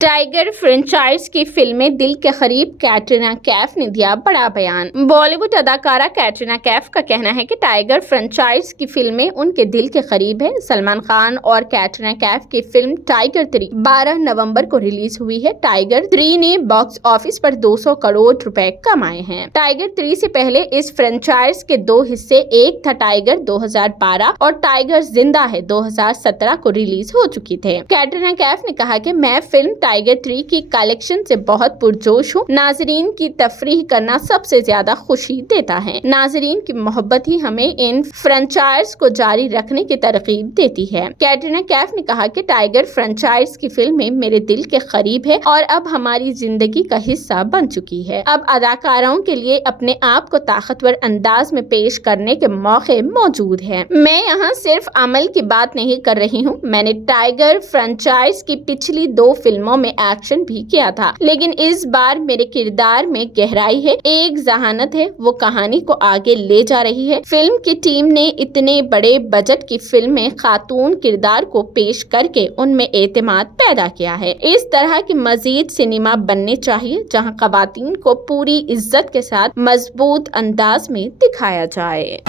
Tiger franchise की फिल्में दिल के करीब, कैटरीना कैफ ने दिया बड़ा बयान। बॉलीवुड अदाकारा कैटरीना कैफ का कहना है कि टाइगर फ्रेंचाइज की फिल्में उनके दिल के करीब है। सलमान खान और कैटरीना कैफ की फिल्म टाइगर 3 12 नवंबर को रिलीज हुई है। टाइगर 3 ने बॉक्स ऑफिस पर 200 करोड़ रुपए कमाए हैं। टाइगर 3 से पहले इस फ्रेंचाइज के दो हिस्से, एक था टाइगर 2012 और टाइगर जिंदा है 2017 को रिलीज हो चुकी थे। कैटरीना कैफ ने कहा कि मैं फिल्म टाइगर 3 की कलेक्शन से बहुत पुरजोश हूँ। नाजरीन की तफरीह करना सबसे ज्यादा खुशी देता है। नाजरीन की मोहब्बत ही हमें इन फ्रेंचाइज को जारी रखने की तरकीब देती है। कैटरीना कैफ ने कहा कि टाइगर फ्रेंचाइज की फिल्में मेरे दिल के करीब है और अब हमारी जिंदगी का हिस्सा बन चुकी है। अब अदाकारों के लिए अपने आप को ताकतवर अंदाज में पेश करने के मौके मौजूद हैं। मैं यहाँ सिर्फ अमल की बात नहीं कर रही हूँ। मैंने टाइगर फ्रेंचाइज की पिछली 2 फिल्मों में एक्शन भी किया था, लेकिन इस बार मेरे किरदार में गहराई है, एक जहानत है, वो कहानी को आगे ले जा रही है। फिल्म की टीम ने इतने बड़े बजट की फिल्म में खातून किरदार को पेश करके उनमें एतमाद पैदा किया है। इस तरह की मजीद सिनेमा बनने चाहिए जहां खवातीन को पूरी इज्जत के साथ मजबूत अंदाज में दिखाया जाए।